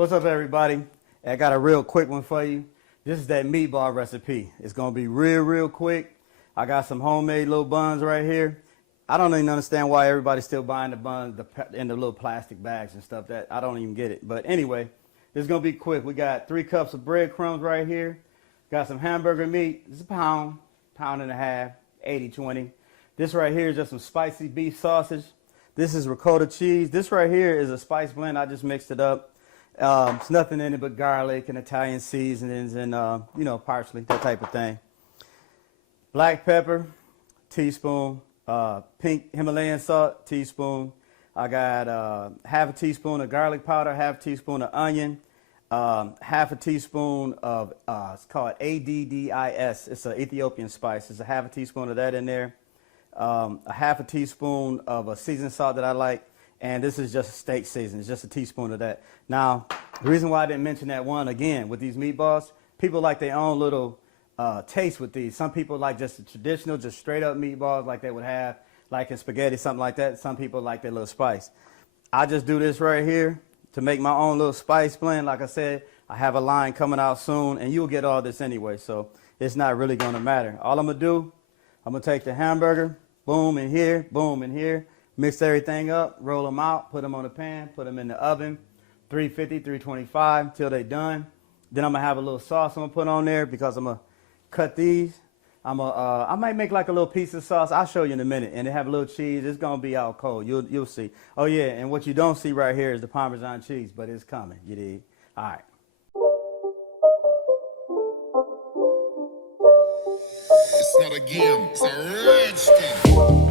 What's up, everybody? I got a real quick one for you. This is that meatball recipe. It's gonna be real quick. I got some homemade little buns right here. I don't even understand why everybody's still buying the buns in the little plastic bags and stuff. That I don't even get it. But anyway, this is gonna be quick. We got 3 cups of breadcrumbs right here. Got some hamburger meat. It's a pound and a half, 80-20. This right here is just some spicy beef sausage. This is ricotta cheese. This right here is a spice blend. I just mixed it up. It's nothing in it but garlic and Italian seasonings and, parsley, that type of thing. Black pepper, teaspoon. Pink Himalayan salt, teaspoon. I got half a teaspoon of garlic powder, half a teaspoon of onion, half a teaspoon of, it's called ADDIS. It's an Ethiopian spice. There's a half a teaspoon of that in there. A half a teaspoon of a seasoned salt that I like. And this is just steak seasoning. It's just a teaspoon of that. Now, the reason why I didn't mention that one, again, with these meatballs, people like their own little taste with these. Some people like just the traditional, just straight up meatballs like they would have, like in spaghetti, something like that. Some people like their little spice. I just do this right here to make my own little spice blend. Like I said, I have a line coming out soon, and you'll get all this anyway, so it's not really going to matter. All I'm going to do, I'm going to take the hamburger, boom in here, mix everything up, roll them out, put them on the pan, put them in the oven, 350, 325 till they're done. Then I'm going to have a little sauce I'm going to put on there because I'm going to cut these. I might make like a little piece of sauce. I'll show you in a minute. And they have a little cheese. It's going to be out cold. You'll see. Oh, yeah, and what you don't see right here is the Parmesan cheese, but it's coming. You dig? All right. It's not a game, it's a rich thing.